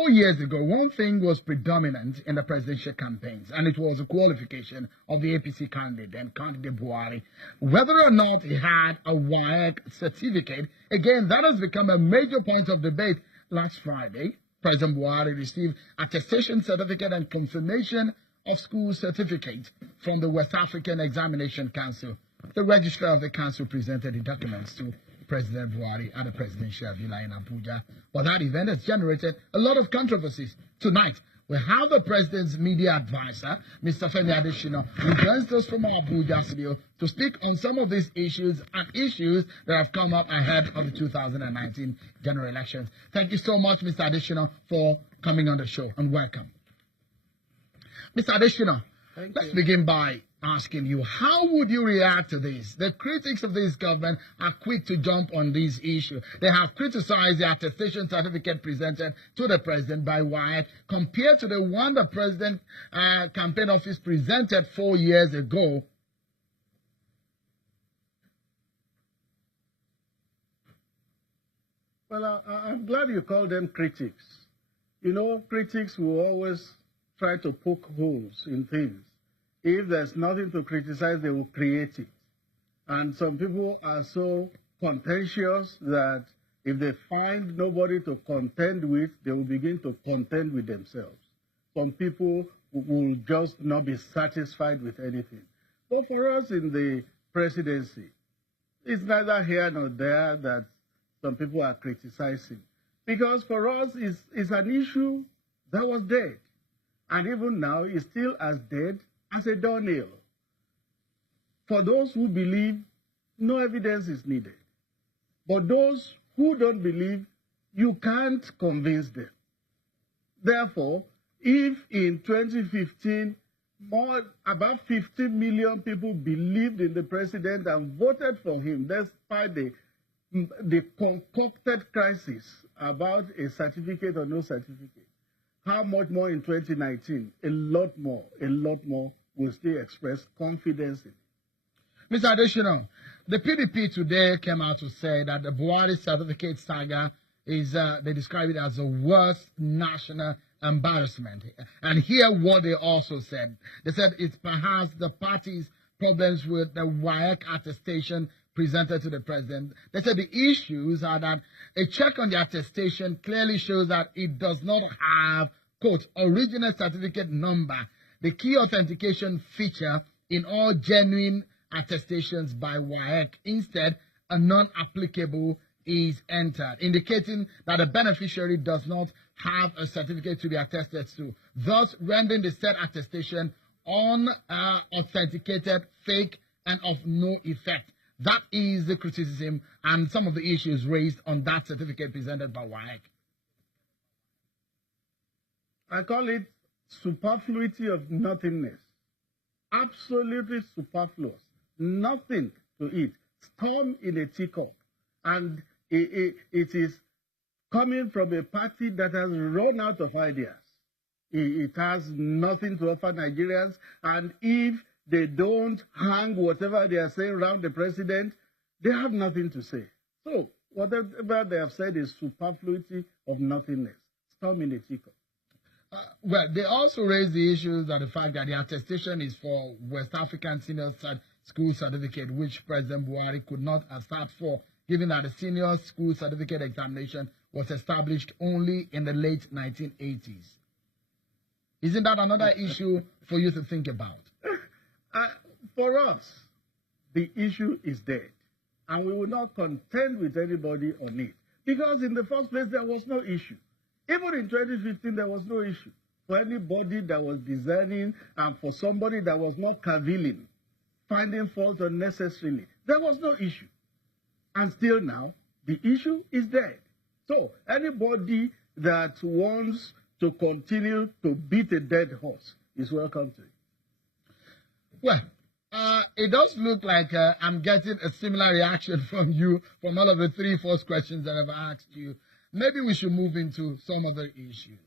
4 years ago, one thing was predominant in the presidential campaigns, and it was the qualification of the APC candidate and candidate Buhari. Whether or not he had a WAEC certificate, again, that has become a major point of debate. Last Friday, President Buhari received attestation certificate and confirmation of school certificate from the West African Examination Council. The registrar of the council presented the documents to President Buhari at the presidential villa in Abuja. But that event has generated a lot of controversies. Tonight, we have the president's media advisor, Mr. Femi Adesina, who joins us from our Abuja studio to speak on some of these issues and issues that have come up ahead of the 2019 general elections. Thank you so much, Mr. Adesina, for coming on the show, and welcome. Mr. Adesina, let's begin by asking you, how would you react to this? The critics of this government are quick to jump on this issue. They have criticized the attestation certificate presented to the president by WAEC compared to the one the president campaign office presented 4 years ago. Well, I'm glad you call them critics. You know, critics will always try to poke holes in things. If there's nothing to criticize, they will create it. And some people are so contentious that if they find nobody to contend with, they will begin to contend with themselves. Some people will just not be satisfied with anything. But for us in the presidency, it's neither here nor there that some people are criticizing. Because for us, it's an issue that was dead. And even now, it's still as dead as a doornail. For those who believe, no evidence is needed. But those who don't believe, you can't convince them. Therefore, if in 2015, about 15 million people believed in the president and voted for him, despite the concocted crisis about a certificate or no certificate, how much more in 2019? A lot more will still express confidence in it. Mr. Adesina, the PDP today came out to say that the Buhari Certificate saga is, they describe it as the worst national embarrassment. And hear what they also said. They said it's perhaps the party's problems with the WAEC attestation presented to the president. They said the issues are that a check on the attestation clearly shows that it does not have, quote, original certificate number, the key authentication feature in all genuine attestations by WAEC. Instead, a non-applicable is entered, indicating that the beneficiary does not have a certificate to be attested to, thus rendering the said attestation unauthenticated, fake, and of no effect. That is the criticism and some of the issues raised on that certificate presented by WAEC. I call it superfluity of nothingness. Absolutely superfluous. Nothing to it. Storm in a teacup. And it is coming from a party that has run out of ideas. It has nothing to offer Nigerians. And if they don't hang whatever they are saying around the president, they have nothing to say. So whatever they have said is superfluity of nothingness. Storm in a teacup. Well, they also raised the issues that the fact that the attestation is for West African Senior School Certificate, which President Buhari could not have sat for, given that the Senior School Certificate examination was established only in the late 1980s. Isn't that another issue for you to think about? For us, the issue is dead, and we will not contend with anybody on it, because in the first place, there was no issue. Even in 2015, there was no issue for anybody that was designing and for somebody that was not cavilling, finding fault unnecessarily. There was no issue. And still now, the issue is dead. So anybody that wants to continue to beat a dead horse is welcome to it. Well, it does look like I'm getting a similar reaction from you from all of the 3 first questions that I've asked you. Maybe we should move into some other issues.